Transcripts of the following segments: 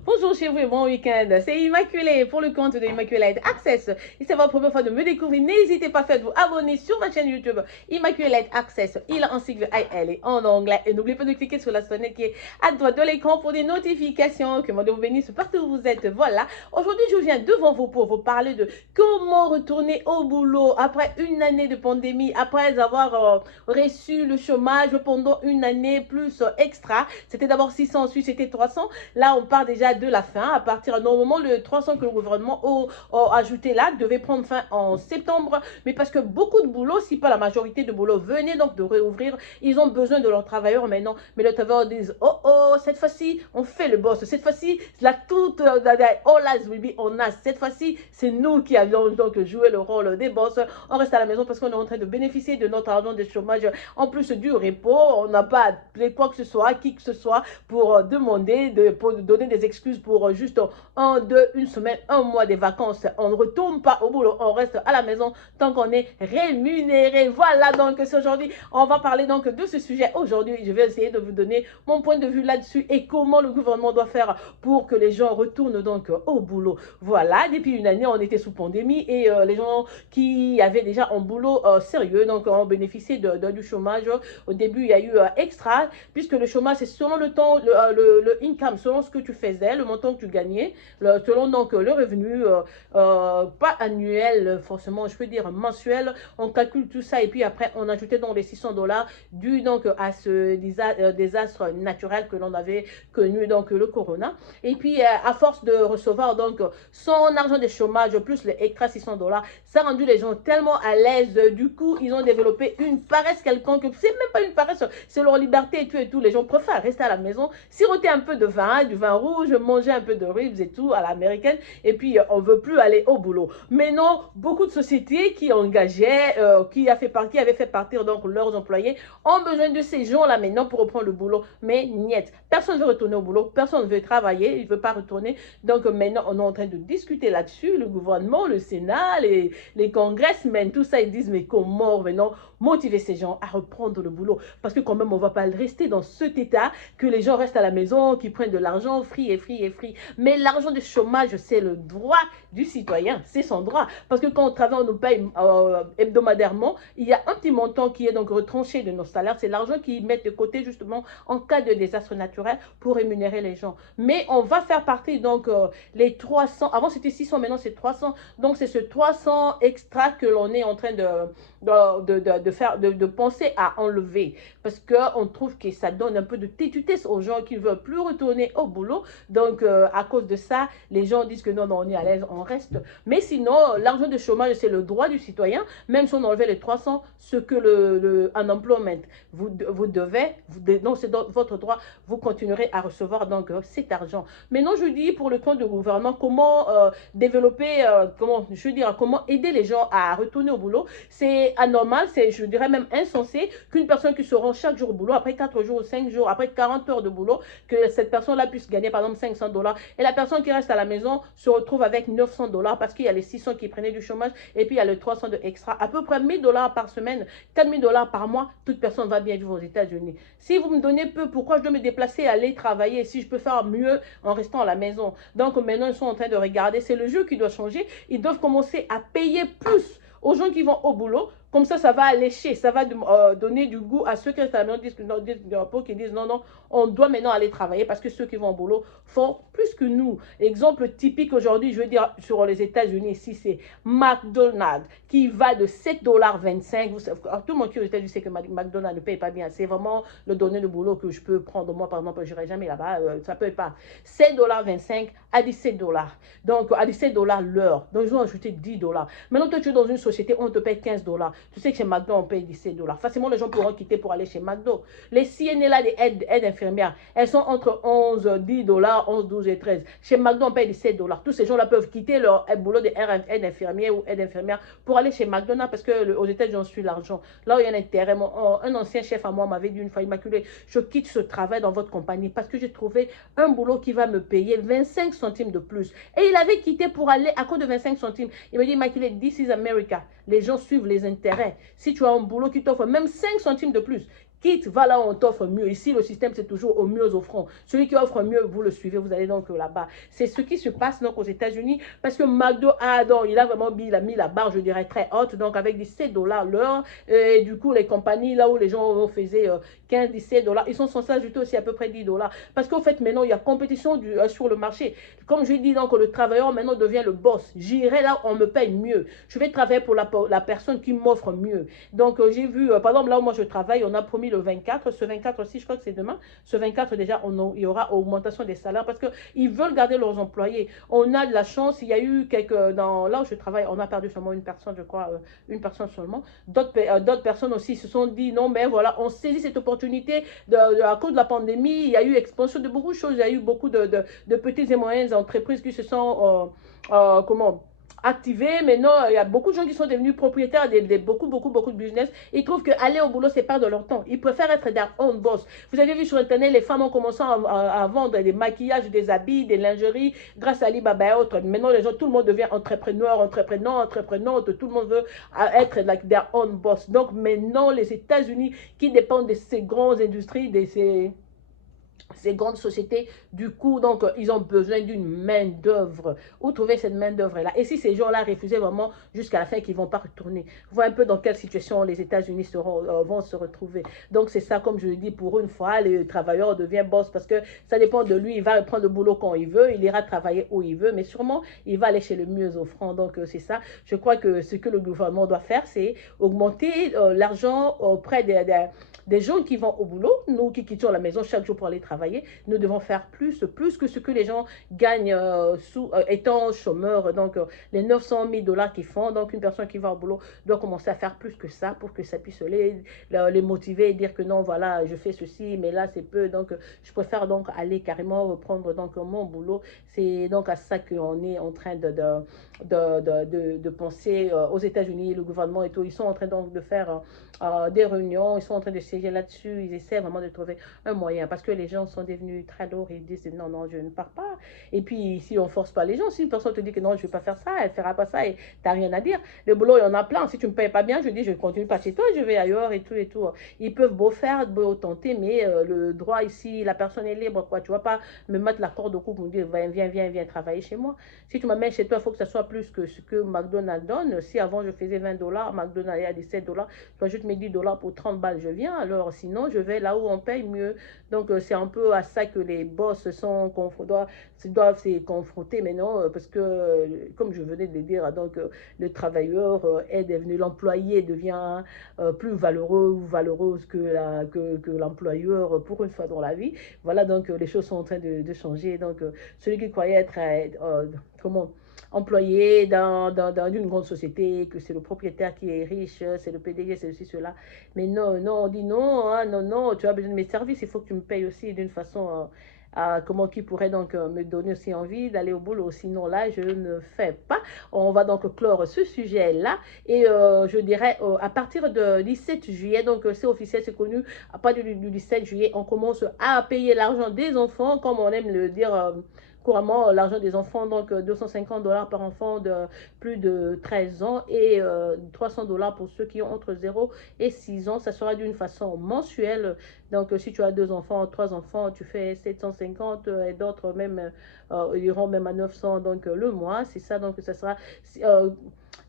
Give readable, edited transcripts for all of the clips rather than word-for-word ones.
Bonjour chez vous et bon week-end. C'est Immaculée pour le compte de Immaculate Access. Et c'est votre première fois de me découvrir. N'hésitez pas à vous abonner sur ma chaîne YouTube Immaculate Access. Il a en sigle IL et en anglais. Et n'oubliez pas de cliquer sur la sonnette qui est à droite de l'écran pour des notifications. Que mon Dieu vous bénisse partout où vous êtes. Voilà. Aujourd'hui, je viens devant vous pour vous parler de comment retourner au boulot après une année de pandémie, après avoir reçu le chômage pendant une année plus extra. C'était d'abord 600, ensuite c'était 300. Là, on part déjà de la fin. À partir normalement, le 300 que le gouvernement a ajouté là devait prendre fin en septembre. Mais parce que beaucoup de boulot, si pas la majorité de boulot venait donc de réouvrir, ils ont besoin de leurs travailleurs maintenant. Mais les travailleurs disent, oh oh, cette fois-ci, on fait le boss. Cette fois-ci, la toute, all eyes will be on us. Cette fois-ci, c'est nous qui avions donc joué le rôle des boss. On reste à la maison parce qu'on est en train de bénéficier de notre argent de chômage en plus du repos. On n'a pas appelé quoi que ce soit, qui que ce soit pour demander, pour donner des excuses pour juste un, deux, une semaine, un mois de vacances. On ne retourne pas au boulot, on reste à la maison tant qu'on est rémunéré. Voilà donc c'est aujourd'hui, on va parler donc de ce sujet. Aujourd'hui, je vais essayer de vous donner mon point de vue là-dessus et comment le gouvernement doit faire pour que les gens retournent donc au boulot. Voilà, depuis une année, on était sous pandémie et les gens qui avaient déjà un boulot sérieux, donc ont bénéficié du chômage. Au début, il y a eu extra, puisque le chômage, c'est selon le temps, le income, selon ce que tu faisais, le montant que tu gagnais, selon donc le revenu, pas annuel forcément, je peux dire mensuel. On calcule tout ça et puis après, on ajoutait donc les 600 dollars dû donc à ce désastre naturel que l'on avait connu, donc le corona. Et puis, à force de recevoir donc son argent de chômage plus les extra 600 dollars, ça a rendu les gens tellement à l'aise. Du coup, ils ont développé une paresse quelconque. C'est même pas une paresse, c'est leur liberté et tout et tout. Les gens préfèrent rester à la maison, siroter un peu de vin, du vin rouge, manger un peu de ribs et tout à l'américaine. Et puis, on veut plus aller au boulot. Mais non, beaucoup de sociétés qui engageaient, qui avaient fait partir donc leurs employés, ont besoin de ces gens-là maintenant pour reprendre le boulot. Mais niet, personne ne veut retourner au boulot, personne ne veut travailler, il ne veut pas retourner. Donc maintenant, on est en train de discuter là-dessus. Le gouvernement, le Sénat, les congressmen, tout ça, ils disent, mais comment maintenant motiver ces gens à reprendre le boulot? Parce que quand même, on ne va pas rester dans cet état que les gens restent à la maison, qui prennent de l'argent, free. Mais l'argent de chômage, c'est le droit du citoyen, c'est son droit. Parce que quand on travaille, on nous paye hebdomadairement, il y a un petit montant qui est donc retranché de nos salaires. C'est l'argent qu'ils mettent de côté justement en cas de désastre naturel pour rémunérer les gens. Mais on va faire partie donc les 300, avant c'était 600, maintenant c'est 300. Donc c'est ce 300 extra que l'on est en train de penser à enlever. Parce qu'on trouve que ça donne un peu de tétutesse aux gens qui ne veulent plus retourner au boulot. Donc à cause de ça, les gens disent que non, on est à l'aise, on reste. Mais sinon, l'argent de chômage, c'est le droit du citoyen. Même si on enlevait les 300, ce que le unemployment, vous devez, non, c'est votre droit, vous continuerez à recevoir donc cet argent. Maintenant, je dis pour le compte du gouvernement, comment développer, comment aider les gens à retourner au boulot. C'est anormal, c'est, je dirais même insensé qu'une personne qui se rend chaque jour au boulot, après 4 jours, 5 jours, après 40 heures de boulot, que cette personne-là puisse gagner par exemple 500 dollars. Et la personne qui reste à la maison se retrouve avec 900 dollars parce qu'il y a les 600 qui prenaient du chômage et puis il y a les 300 de extra. À peu près 1000 dollars par semaine, 4000 dollars par mois, toute personne va bien vivre aux États-Unis. Si vous me donnez peu, pourquoi je dois me déplacer, aller travailler si je peux faire mieux en restant à la maison? Donc maintenant, ils sont en train de regarder. C'est le jeu qui doit changer. Ils doivent commencer à payer plus aux gens qui vont au boulot. Comme ça va allécher, ça va donner du goût à ceux qui restent à la maison, qui disent non, on doit maintenant aller travailler parce que ceux qui vont au boulot font plus que nous. Exemple typique aujourd'hui, je veux dire, sur les États-Unis, ici, c'est McDonald's qui va de 7,25 $. Tout le monde qui est aux États-Unis sait que McDonald's ne paye pas bien. C'est vraiment le donner de boulot que je peux prendre. Moi, par exemple, je n'irai jamais là-bas, ça ne paye pas. 7,25 $ à 17 $. Donc, à 17 $ l'heure. Donc, ils ont ajouté 10 $. Maintenant, toi, tu es dans une société où on te paye 15 $. Tu sais que chez McDo, on paye 17 $. Facilement, les gens pourront quitter pour aller chez McDo. Les CNA, les aides infirmières, elles sont entre 10 $, 11, 12 et 13. Chez McDo, on paye 17 $. Tous ces gens-là peuvent quitter leur boulot d'aide infirmière ou aide infirmière pour aller chez McDonald's parce qu'aux États-Unis, on suit l'argent. Là où il y a un intérêt, un ancien chef à moi m'avait dit une fois, Immaculée, je quitte ce travail dans votre compagnie parce que j'ai trouvé un boulot qui va me payer 25 centimes de plus. Et il avait quitté pour aller à cause de 25 centimes. Il me dit, Immaculée, this is America. Les gens suivent les intérêts. Si tu as un boulot qui t'offre même 5 centimes de plus, Quitte, va là où on t'offre mieux. Ici, le système, c'est toujours au mieux offrant. Celui qui offre mieux, vous le suivez, vous allez donc là-bas. C'est ce qui se passe donc aux États-Unis parce que McDo donc, il a vraiment mis la barre, je dirais, très haute, donc avec 17 dollars l'heure. Et du coup, les compagnies, là où les gens faisaient 15, 17 dollars, ils sont censés ajouter aussi à peu près 10 dollars. Parce qu'en fait, maintenant, il y a compétition sur le marché. Comme je dis, donc, le travailleur maintenant devient le boss. J'irai là où on me paye mieux. Je vais travailler pour la personne qui m'offre mieux. Donc, j'ai vu, par exemple, là où moi je travaille, on a promis le 24. Ce 24 aussi, je crois que c'est demain. Ce 24, déjà, il y aura augmentation des salaires parce qu'ils veulent garder leurs employés. On a de la chance, il y a eu là où je travaille, on a perdu seulement une personne, je crois, une personne seulement. D'autres personnes aussi se sont dit, non, mais voilà, on saisit cette opportunité à cause de la pandémie. Il y a eu expansion de beaucoup de choses. Il y a eu beaucoup de petites et moyennes entreprises qui se sont, comment activés. Maintenant, il y a beaucoup de gens qui sont devenus propriétaires de beaucoup de business. Ils trouvent qu'aller au boulot, c'est perdre leur temps. Ils préfèrent être their own boss. Vous avez vu sur Internet, les femmes ont commencé à vendre des maquillages, des habits, des lingeries, grâce à Alibaba et autres. Maintenant, les gens, tout le monde devient entreprenante. Tout le monde veut être like their own boss. Donc, maintenant, les États-Unis, qui dépendent de ces grandes industries, de ces grandes sociétés, du coup, donc, ils ont besoin d'une main-d'œuvre. Où trouver cette main-d'œuvre-là? Et si ces gens-là refusaient vraiment jusqu'à la fin qu'ils ne vont pas retourner, voyez un peu dans quelle situation les États-Unis vont se retrouver. Donc, c'est ça, comme je le dis, pour une fois, le travailleur devient boss parce que ça dépend de lui. Il va prendre le boulot quand il veut, il ira travailler où il veut, mais sûrement, il va aller chez le mieux offrant. Donc, c'est ça. Je crois que ce que le gouvernement doit faire, c'est augmenter l'argent auprès des gens qui vont au boulot. Nous qui quittons la maison chaque jour pour aller travailler, nous devons faire plus que ce que les gens gagnent étant chômeurs. Donc, les 900 000 dollars qu'ils font, donc une personne qui va au boulot doit commencer à faire plus que ça pour que ça puisse les motiver et dire que non, voilà, je fais ceci, mais là, c'est peu. Donc, je préfère donc aller carrément reprendre donc mon boulot. C'est donc à ça qu'on est en train de penser aux États-Unis, le gouvernement et tout. Ils sont en train donc de faire des réunions, ils sont en train de siéger là-dessus, ils essaient vraiment de trouver un moyen parce que les gens sont devenus très lourds et ils disent non, non, je ne pars pas. Et puis, si on ne force pas les gens, si une personne te dit que non, je ne vais pas faire ça, elle ne fera pas ça et tu n'as rien à dire. Le boulot, il y en a plein. Si tu ne me payes pas bien, je dis je ne continue pas chez toi, je vais ailleurs et tout et tout. Ils peuvent beau faire, beau tenter, mais le droit ici, la personne est libre, quoi. Tu ne vas pas me mettre la corde au cou pour me dire viens travailler chez moi. Si tu m'amènes chez toi, il faut que ça soit plus que ce que McDonald's donne. Si avant je faisais 20 dollars, McDonald's est à 17 dollars, tu ajoutes mes 10 dollars pour 30 balles, je viens. Alors sinon, je vais là où on paye mieux. Donc, c'est un peu à ça que les boss doivent se confronter maintenant, parce que, comme je venais de le dire, donc, le travailleur est devenu, l'employé devient plus valeureux ou valeureuse que l'employeur pour une fois dans la vie. Voilà, donc, les choses sont en train de changer. Donc, celui qui croyait être, comment employé dans une grande société, que c'est le propriétaire qui est riche, c'est le PDG, c'est ceci, cela. Mais non, non, on dit non, hein, non, non, tu as besoin de mes services, il faut que tu me payes aussi d'une façon comment qui pourrait donc me donner aussi envie d'aller au boulot. Sinon là, je ne fais pas. On va donc clore ce sujet-là et je dirais à partir du 17 juillet, donc c'est officiel, c'est connu, à partir du 17 juillet, on commence à payer l'argent des enfants, comme on aime le dire couramment, l'argent des enfants, donc 250 dollars par enfant de plus de 13 ans et 300 dollars pour ceux qui ont entre 0 et 6 ans. Ça sera d'une façon mensuelle. Donc, si tu as 2 enfants, 3 enfants, tu fais 750 et d'autres même iront même à 900 donc le mois. C'est ça, donc ça sera...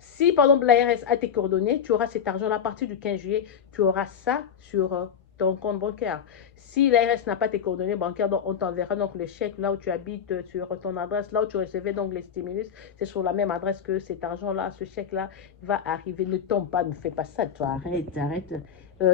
si par exemple l'ARS a tes coordonnées, tu auras cet argent-là à partir du 15 juillet, tu auras ça sur ton compte bancaire. Si l'ARS n'a pas tes coordonnées bancaires, donc on t'enverra donc le chèque là où tu habites, sur ton adresse, là où tu recevais donc les stimulus, c'est sur la même adresse que cet argent-là, ce chèque-là va arriver. Ne tombe pas, ne fais pas ça, toi, arrête.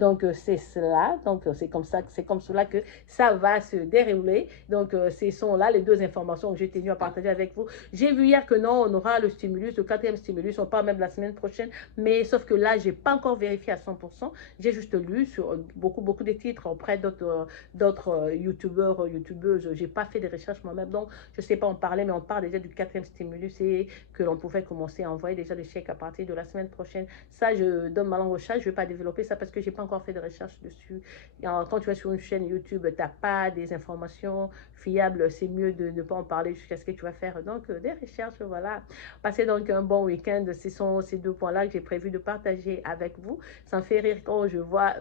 Donc, c'est cela, donc c'est comme cela que ça va se dérouler. Donc, ce sont là les deux informations que j'ai tenu à partager avec vous. J'ai vu hier que non, on aura le stimulus, le quatrième stimulus, on part même la semaine prochaine, mais sauf que là, j'ai pas encore vérifié à 100%. J'ai juste lu sur beaucoup de titres auprès d'autres youtubeurs, youtubeuses. J'ai pas fait des recherches moi-même, donc je sais pas en parler, mais on parle déjà du quatrième stimulus et que l'on pouvait commencer à envoyer déjà les chèques à partir de la semaine prochaine. Ça, je donne ma langue au chat, je vais pas développer ça parce que j'ai pas encore fait de recherche dessus. Quand tu es sur une chaîne YouTube, tu n'as pas des informations fiables, c'est mieux de ne pas en parler jusqu'à ce que tu vas faire. Donc, des recherches, voilà. Passez donc un bon week-end. Ce sont ces deux points-là que j'ai prévu de partager avec vous. Ça me fait rire quand je vois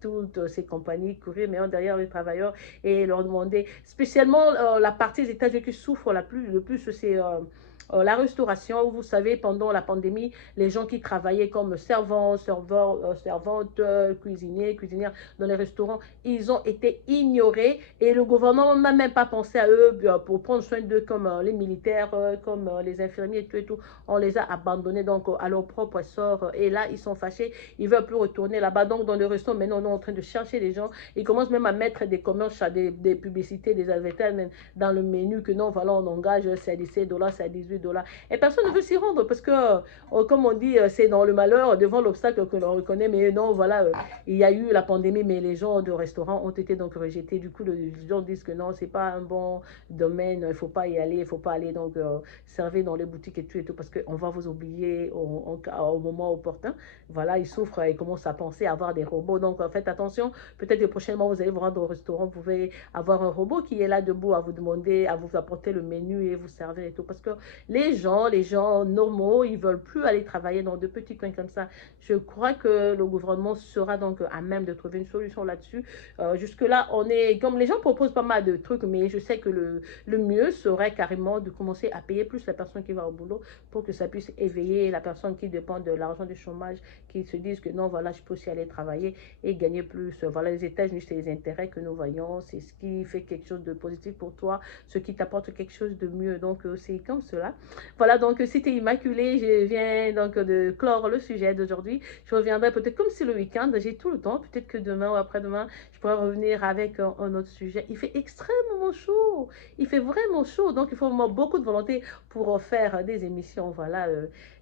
toutes ces compagnies courir mais derrière les travailleurs et leur demander, spécialement la partie des États-Unis qui souffre le plus, c'est la restauration. Vous savez, pendant la pandémie, les gens qui travaillaient comme servantes, cuisiniers, cuisinières dans les restaurants, ils ont été ignorés et le gouvernement n'a même pas pensé à eux pour prendre soin d'eux comme les militaires, comme les infirmiers et tout. On les a abandonnés donc à leur propre sort et là, ils sont fâchés. Ils ne veulent plus retourner là-bas. Donc, dans le restaurant, maintenant, on est en train de chercher des gens. Ils commencent même à mettre des commerces, des publicités, des advertisements dans le menu que non, voilà, on engage, c'est à 17 $, c'est à 18 $. Et personne ne veut s'y rendre parce que, comme on dit, c'est dans le malheur, devant l'obstacle que l'on reconnaît. Mais non, voilà, il y a eu la pandémie, mais les gens de restaurants ont été donc rejetés. Du coup, les gens disent que non, c'est pas un bon domaine, il ne faut pas y aller, il ne faut pas aller donc servir dans les boutiques et tout, parce qu'on va vous oublier au moment opportun. Voilà, ils souffrent, ils commencent à penser à avoir des robots. Donc, faites attention. Peut-être que prochainement, vous allez vous rendre au restaurant, vous pouvez avoir un robot qui est là debout à vous demander, à vous apporter le menu et vous servir et tout. Parce que les gens normaux, ils veulent plus aller travailler dans de petits coins comme ça. Je crois que le gouvernement sera donc à même de trouver une solution là-dessus. Jusque-là, on est, comme les gens proposent pas mal de trucs, mais je sais que le mieux serait carrément de commencer à payer plus la personne qui va au boulot pour que ça puisse éveiller la personne qui dépend de l'argent du chômage, qui se disent que non, voilà, je peux aussi aller travailler et gagner plus. Voilà, les États-Unis, c'est les intérêts que nous voyons, c'est ce qui fait quelque chose de positif pour toi, ce qui t'apporte quelque chose de mieux. Donc, c'est comme cela. Voilà, donc, c'était Immaculée. Je viens donc de clore le sujet d'aujourd'hui. Je reviendrai peut-être comme c'est le week-end, j'ai tout le temps. Peut-être que demain ou après-demain, je pourrais revenir avec un autre sujet. Il fait extrêmement chaud. Il fait vraiment chaud. Donc, il faut vraiment beaucoup de volonté pour faire des émissions. Voilà,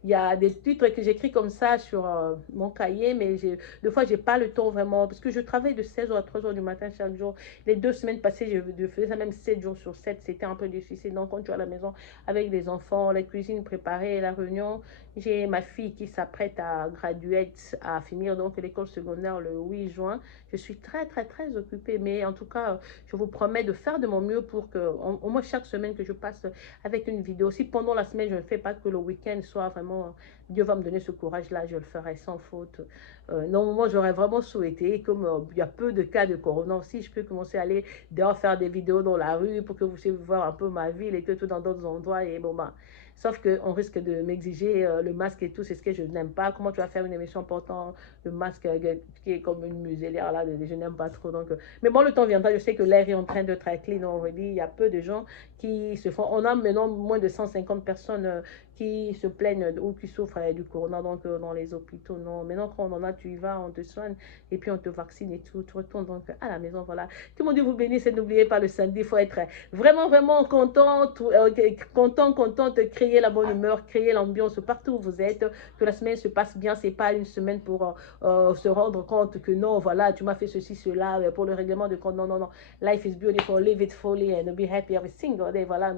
il y a des titres que j'écris comme ça sur mon cahier, mais des fois, je n'ai pas le temps vraiment, parce que je travaille de 16h à 3h du matin chaque jour. Les 2 semaines passées, je faisais ça même 7 jours sur 7, c'était un peu difficile. Donc, quand tu es à la maison avec les enfants, la cuisine préparée, la réunion, j'ai ma fille qui s'apprête à graduer, à finir donc l'école secondaire le 8 juin. Je suis très, très, très occupée, mais en tout cas, je vous promets de faire de mon mieux pour que, au moins chaque semaine que je passe avec une vidéo. Si pendant la semaine, je ne fais pas que le week-end soit vraiment, Dieu va me donner ce courage-là, je le ferai sans faute. Normalement, j'aurais vraiment souhaité, comme il y a peu de cas de corona aussi, je peux commencer à aller dehors faire des vidéos dans la rue pour que vous puissiez voir un peu ma ville et tout dans d'autres endroits. Et bon, bah, sauf qu'on risque de m'exiger le masque et tout, c'est ce que je n'aime pas. Comment tu vas faire une émission portant le masque qui est comme une muselière là, je n'aime pas trop. Donc, mais bon, le temps viendra, je sais que l'air est en train de très clean already. Il y a peu de gens qui se font. On a maintenant moins de 150 personnes qui se plaignent ou qui souffrent du corona donc dans les hôpitaux. Non, maintenant quand on en a, tu y vas, on te soigne et puis on te vaccine et tout. Tu retournes donc à la maison. Voilà. Tout le monde vous bénisse et n'oubliez pas le samedi, il faut être vraiment, vraiment content de créer la bonne humeur, créer l'ambiance partout où vous êtes, que la semaine se passe bien. C'est pas une semaine pour se rendre compte que non, voilà, tu m'as fait ceci, cela, pour le règlement de compte. Non, non, non. Life is beautiful, live it fully and be happy every single day. Voilà.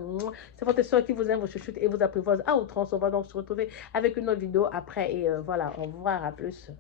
C'est votre soeur qui vous aime, vos chouchoutes et vous apprivoise à outrance. On va donc se retrouver avec une autre vidéo après et voilà, au revoir, à plus.